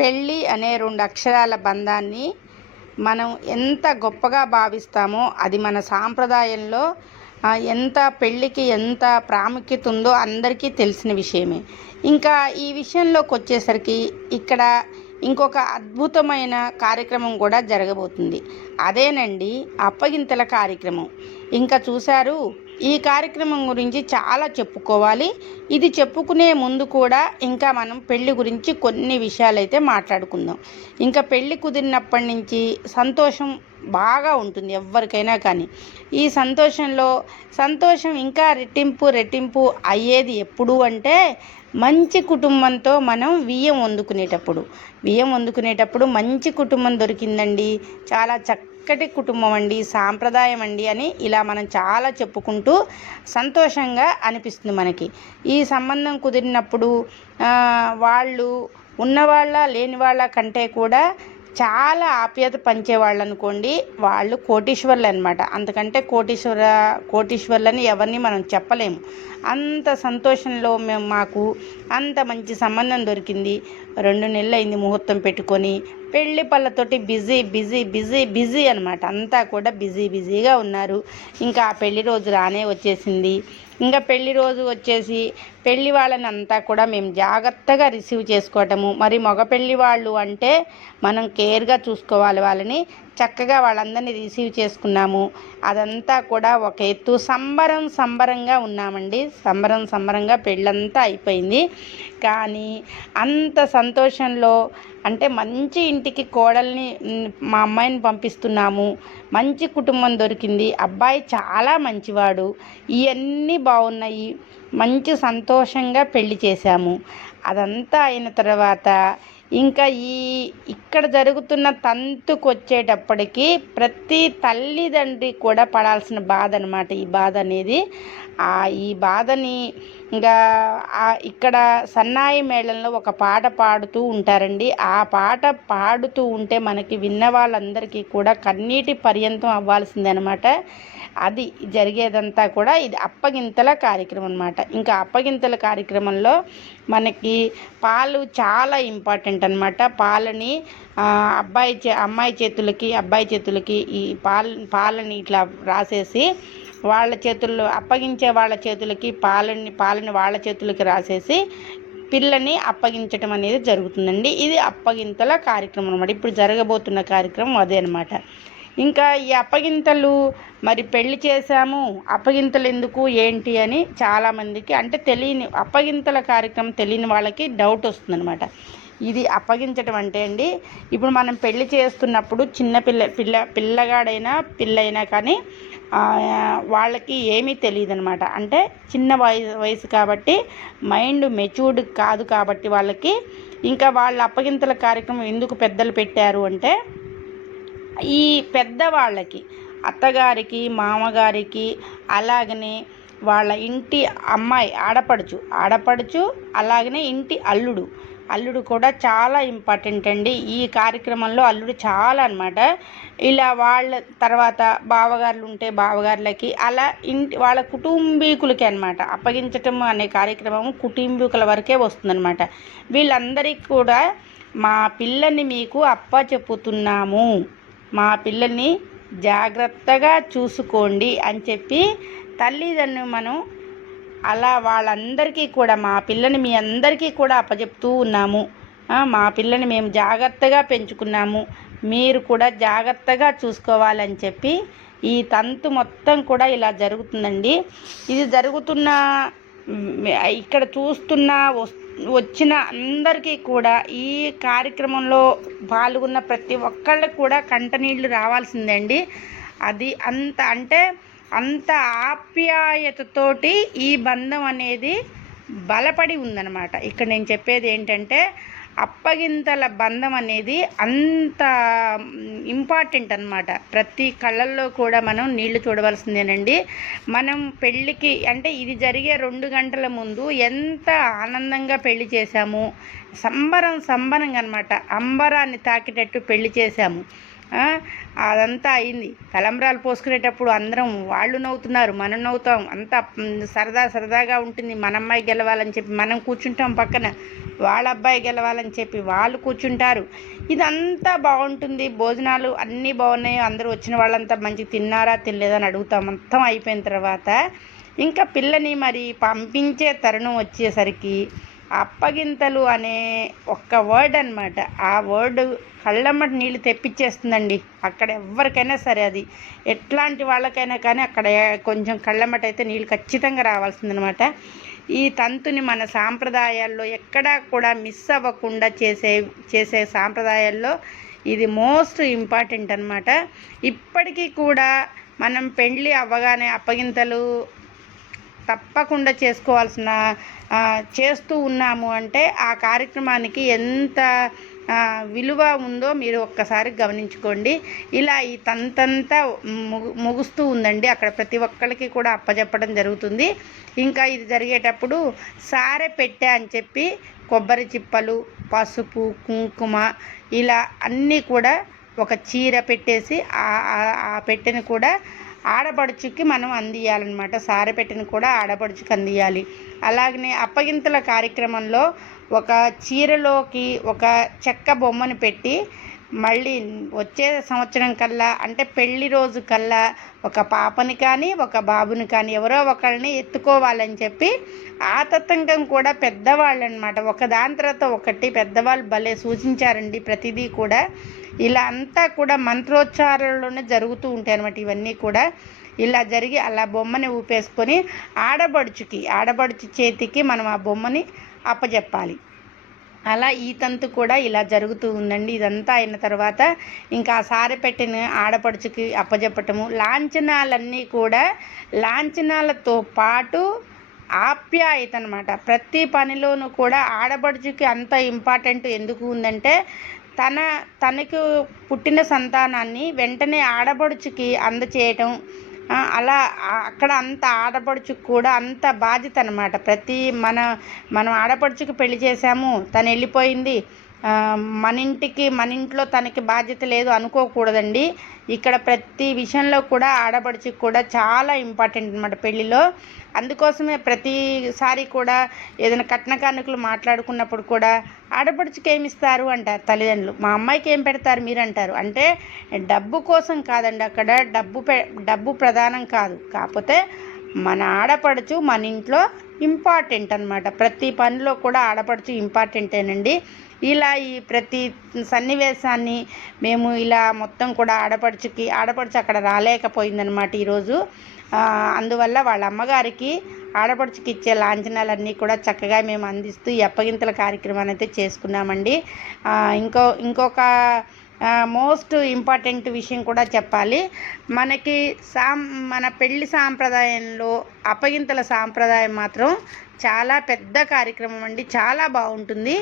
పెళ్ళి అనే రెండు అక్షరాల బంధాన్ని మనం ఎంత గొప్పగా భావిస్తామో అది మన సాంప్రదాయంలో ఎంత పెళ్ళికి ఎంత ప్రాముఖ్యత ఉందో అందరికీ తెలిసిన విషయమే. ఇంకా ఈ విషయంలోకి వచ్చేసరికి ఇక్కడ ఇంకొక అద్భుతమైన కార్యక్రమం కూడా జరగబోతుంది. అదేనండి అప్పగింతల కార్యక్రమం. ఇంకా చూశారు ఈ కార్యక్రమం గురించి చాలా చెప్పుకోవాలి. ఇది చెప్పుకునే ముందు కూడా ఇంకా మనం పెళ్ళి గురించి కొన్ని విషయాలైతే మాట్లాడుకుందాం. ఇంకా పెళ్ళి కుదిరినప్పటి నుంచి సంతోషం బాగా ఉంటుంది ఎవరికైనా కానీ. ఈ సంతోషంలో సంతోషం ఇంకా రెట్టింపు రెట్టింపు అయ్యేది ఎప్పుడు అంటే మంచి కుటుంబంతో మనం బియ్యం వండుకునేటప్పుడు. బియ్యం వండుకునేటప్పుడు మంచి కుటుంబం దొరికిందండి. చాలా చక్కటి కుటుంబం అండి సాంప్రదాయం అండి అని ఇలా మనం చాలా చెప్పుకుంటూ సంతోషంగా అనిపిస్తుంది మనకి. ఈ సంబంధం కుదిరినప్పుడు వాళ్ళు ఉన్నవాళ్ళ లేని వాళ్ళ కంటే కూడా చాలా ఆప్యాయత పంచేవాళ్ళు అనుకోండి వాళ్ళు కోటీశ్వర్లు అనమాట అంతకంటే కోటీశ్వర కోటీశ్వర్లని ఎవరిని మనం చెప్పలేము. అంత సంతోషంలో మేము మాకు అంత మంచి సంబంధం దొరికింది. రెండు నెలలు అయింది ముహూర్తం పెట్టుకొని పెళ్ళి పళ్ళతోటి బిజీ బిజీ బిజీ బిజీ అనమాట అంతా కూడా బిజీ బిజీగా ఉన్నారు. ఇంకా ఆ పెళ్ళి రోజు రానే వచ్చేసింది. ఇంకా పెళ్ళి రోజు వచ్చేసి పెళ్ళి వాళ్ళని అంతా కూడా మేము జాగ్రత్తగా రిసీవ్ చేసుకోవటము. మరి మగ పెళ్ళి వాళ్ళు అంటే మనం కేర్గా చూసుకోవాలి వాళ్ళని. చక్కగా వాళ్ళందరినీ రిసీవ్ చేసుకున్నాము. అదంతా కూడా ఒక ఎత్తు సంబరం సంబరంగా ఉన్నామండి. సంబరం సంబరంగా పెళ్ళంతా అయిపోయింది. కానీ అంత సంతోషంలో అంటే మంచి ఇంటికి కోడల్ని మా అమ్మాయిని పంపిస్తున్నాము. మంచి కుటుంబం దొరికింది. అబ్బాయి చాలా మంచివాడు. ఇవన్నీ బాగున్నాయి. మంచి సంతోషంగా పెళ్ళి చేశాము. అదంతా అయిన తర్వాత ఇంకా ఈ ఇక్కడ జరుగుతున్న తంతుకు వచ్చేటప్పటికి ప్రతి తల్లిదండ్రి కూడా పడాల్సిన బాధ అనమాట ఈ బాధ అనేది ఈ బాధని ఇంకా ఇక్కడ సన్నాయి మేళంలో ఒక పాట పాడుతూ ఉంటారండి. ఆ పాట పాడుతూ ఉంటే మనకి విన్న వాళ్ళందరికీ కూడా కన్నీటి పర్యంతం అవ్వాల్సిందే అనమాట అది జరిగేదంతా కూడా ఇది అప్పగింతల కార్యక్రమం అనమాట ఇంకా అప్పగింతల కార్యక్రమంలో మనకి పాలు చాలా ఇంపార్టెంట్ అనమాట పాలని అబ్బాయి చే అమ్మాయి చేతులకి అబ్బాయి చేతులకి ఈ పాలు పాలని ఇట్లా రాసేసి వాళ్ళ చేతుల్లో అప్పగించే వాళ్ళ చేతులకి పాలని పాల పాలని వాళ్ళ చేతులకి రాసేసి పిల్లని అప్పగించటం అనేది జరుగుతుందండి. ఇది అప్పగింతల కార్యక్రమం అనమాట ఇప్పుడు జరగబోతున్న కార్యక్రమం అదే అనమాట ఇంకా ఈ అప్పగింతలు మరి పెళ్ళి చేశాము అప్పగింతలు ఎందుకు ఏంటి అని చాలామందికి అంటే తెలియని అప్పగింతల కార్యక్రమం తెలియని వాళ్ళకి డౌట్ వస్తుందన్నమాట. ఇది అప్పగించటం అంటే అండి ఇప్పుడు మనం పెళ్ళి చేస్తున్నప్పుడు చిన్న పిల్ల పిల్ల పిల్లగాడైనా పిల్లైనా కానీ వాళ్ళకి ఏమీ తెలియదు అనమాట అంటే చిన్న వయసు వయసు కాబట్టి మైండ్ మెచ్యూర్డ్ కాదు కాబట్టి వాళ్ళకి. ఇంకా వాళ్ళ అప్పగింతల కార్యక్రమం ఎందుకు పెద్దలు పెట్టారు అంటే ఈ పెద్దవాళ్ళకి అత్తగారికి మామగారికి అలాగనే వాళ్ళ ఇంటి అమ్మాయి ఆడపడుచు ఆడపడుచు అలాగనే ఇంటి అల్లుడు. అల్లుడు కూడా చాలా ఇంపార్టెంట్ అండి. ఈ కార్యక్రమంలో అల్లుడు చాలా అనమాట ఇలా వాళ్ళ తర్వాత బావగారులు ఉంటే బావగారులకి అలా ఇంటి వాళ్ళ కుటుంబీకులకి అనమాట అప్పగించటం అనే కార్యక్రమం కుటుంబీకుల వరకే వస్తుందన్నమాట. వీళ్ళందరికీ కూడా మా పిల్లల్ని మీకు అప్ప చెప్పుతున్నాము. మా పిల్లల్ని జాగ్రత్తగా చూసుకోండి అని చెప్పి తల్లిదండ్రులు మనం అలా వాళ్ళందరికీ కూడా మా పిల్లని మీ అందరికీ కూడా అప్పచెప్తూ ఉన్నాము. మా పిల్లని మేము జాగ్రత్తగా పెంచుకున్నాము. మీరు కూడా జాగ్రత్తగా చూసుకోవాలని చెప్పి ఈ తంతు మొత్తం కూడా ఇలా జరుగుతుందండి. ఇది జరుగుతున్న ఇక్కడ చూస్తున్న వస్- వచ్చిన అందరికీ కూడా ఈ కార్యక్రమంలో పాల్గొన్న ప్రతి ఒక్కళ్ళకి కూడా కంటనీళ్ళు రావాల్సిందే అండి అది అంత అంటే అంత ఆప్యాయతతోటి ఈ బంధం అనేది బలపడి ఉందన్నమాట. ఇక్కడ నేను చెప్పేది ఏంటంటే అప్పగింతల బంధం అనేది అంత ఇంపార్టెంట్ అన్నమాట. ప్రతి కళ్ళల్లో కూడా మనం నీళ్ళు చూడవలసిందేనండి. మనం పెళ్ళికి అంటే ఇది జరిగే రెండు గంటల ముందు ఎంత ఆనందంగా పెళ్ళి చేశాము సంబరం సంబరంగా అనమాట అంబరాన్ని తాకేటట్టు పెళ్ళి చేశాము. అదంతా అయింది. తలంబ్రాలు పోసుకునేటప్పుడు అందరం వాళ్ళు నవ్వుతున్నారు మనం నవ్వుతాం. అంతా సరదా సరదాగా ఉంటుంది. మన అమ్మాయి గెలవాలని చెప్పి మనం కూర్చుంటాం పక్కన. వాళ్ళ అబ్బాయి గెలవాలని చెప్పి వాళ్ళు కూర్చుంటారు. ఇదంతా బాగుంటుంది. భోజనాలు అన్నీ బాగున్నాయి. అందరూ వచ్చిన వాళ్ళంతా మంచి తిన్నారా తినలేదా అని అడుగుతాం. మొత్తం అయిపోయిన తర్వాత ఇంకా పిల్లని మరి పంపించే తరుణం వచ్చేసరికి అప్పగింతలు అనే ఒక్క వర్డ్ అనమాట ఆ వర్డ్ కళ్ళమ్మటి నీళ్ళు తెప్పించేస్తుందండి. అక్కడ ఎవరికైనా సరే అది. ఎట్లాంటి వాళ్ళకైనా కానీ అక్కడ కొంచెం కళ్ళమ్మట అయితే నీళ్ళు ఖచ్చితంగా రావాల్సిందనమాట ఈ తంతుని మన సాంప్రదాయాల్లో ఎక్కడా కూడా మిస్ అవ్వకుండా చేసే చేసే సాంప్రదాయాల్లో ఇది మోస్ట్ ఇంపార్టెంట్ అనమాట ఇప్పటికీ కూడా మనం పెళ్ళి అవ్వగానే అప్పగింతలు తప్పకుండా చేసుకోవాల్సిన చేస్తూ ఉన్నాము అంటే ఆ కార్యక్రమానికి ఎంత విలువ ఉందో మీరు ఒక్కసారి గమనించుకోండి. ఇలా ఈ తంతంతా ముగుస్తూ ఉందండి. అక్కడ ప్రతి ఒక్కరికి కూడా అప్పచెప్పడం జరుగుతుంది. ఇంకా ఇది జరిగేటప్పుడు సారె పెట్టే అని చెప్పి కొబ్బరి చిప్పలు పసుపు కుంకుమ ఇలా అన్నీ కూడా ఒక చీర పెట్టేసి ఆ పెట్టెని కూడా ఆడపడుచుకి మనం అందియాలన్నమాట సారెపెట్టిని కూడా ఆడపడుచుకి అందియాలి అలాగనే అప్పగింతల కార్యక్రమంలో ఒక చీరలోకి ఒక చెక్క బొమ్మను పెట్టి మళ్ళీ వచ్చే సంవత్సరం కల్లా అంటే పెళ్ళి రోజు కల్లా ఒక పాపని కానీ ఒక బాబుని కానీ ఎవరో ఒకరిని ఎత్తుకోవాలని చెప్పి ఆతతంకం కూడా పెద్దవాళ్ళు అనమాట ఒక దాని తర్వాత ఒకటి పెద్దవాళ్ళు భలే సూచించారండి. ప్రతిదీ కూడా ఇలా అంతా కూడా మంత్రోచ్చారణలోనే జరుగుతూ ఉంటాయి అనమాట ఇవన్నీ కూడా. ఇలా జరిగి అలా బొమ్మని ఊపేసుకొని ఆడబడుచుకి ఆడబడుచు చేతికి మనం ఆ బొమ్మని అప్పచెప్పాలి అలా ఈ తంతు కూడా ఇలా జరుగుతూ ఉందండి. ఇదంతా అయిన తర్వాత ఇంకా ఆ సారె పెట్టిన ఆడపడుచుకి అప్పజెప్పటము లాంఛనాలన్నీ కూడా లాంఛనాలతో పాటు ఆప్యాయత అనమాట ప్రతి పనిలోనూ కూడా ఆడపడుచుకి అంత ఇంపార్టెంట్ ఎందుకు ఉందంటే తన తనకు పుట్టిన సంతానాన్ని వెంటనే ఆడపడుచుకి అందచేయటం అలా అక్కడ అంత ఆడపడుచుకు కూడా అంత బాధ్యత అనమాట ప్రతి మన మనం ఆడపడుచుకు పెళ్ళి చేసాము తను వెళ్ళిపోయింది మన ఇంటికి మన ఇంట్లో తనకి బాధ్యత లేదు అనుకోకూడదండి. ఇక్కడ ప్రతి విషయంలో కూడా ఆడపడుచుకి కూడా చాలా ఇంపార్టెంట్ అనమాట పెళ్ళిలో. అందుకోసమే ప్రతిసారి కూడా ఏదైనా కట్న కానుకలు మాట్లాడుకున్నప్పుడు కూడా ఆడపడుచుకి ఏమి ఇస్తారు అంటారు తల్లిదండ్రులు. మా అమ్మాయికి ఏం పెడతారు మీరు అంటారు. అంటే డబ్బు కోసం కాదండి అక్కడ డబ్బు డబ్బు ప్రధానం కాదు. కాకపోతే మన ఆడపడుచు మన ఇంట్లో ఇంపార్టెంట్ అనమాట ప్రతి పనిలో కూడా ఆడపడుచు ఇంపార్టెంటేనండి. ఇలా ఈ ప్రతి సన్నివేశాన్ని మేము ఇలా మొత్తం కూడా ఆడపడుచుకి ఆడపడుచు అక్కడ రాలేకపోయిందనమాట ఈరోజు. అందువల్ల వాళ్ళ అమ్మగారికి ఆడపడుచుకి ఇచ్చే లాంఛనాలన్నీ కూడా చక్కగా మేము అందిస్తూ ఈ అప్పగింతల కార్యక్రమాన్ని అయితే చేసుకున్నామండి ఇంకో ఇంకొక మోస్ట్ ఇంపార్టెంట్ విషయం కూడా చెప్పాలి. మనకి సాం మన పెళ్ళి సాంప్రదాయంలో అప్పగింతల సాంప్రదాయం మాత్రం చాలా పెద్ద కార్యక్రమం అండి. చాలా బాగుంటుంది.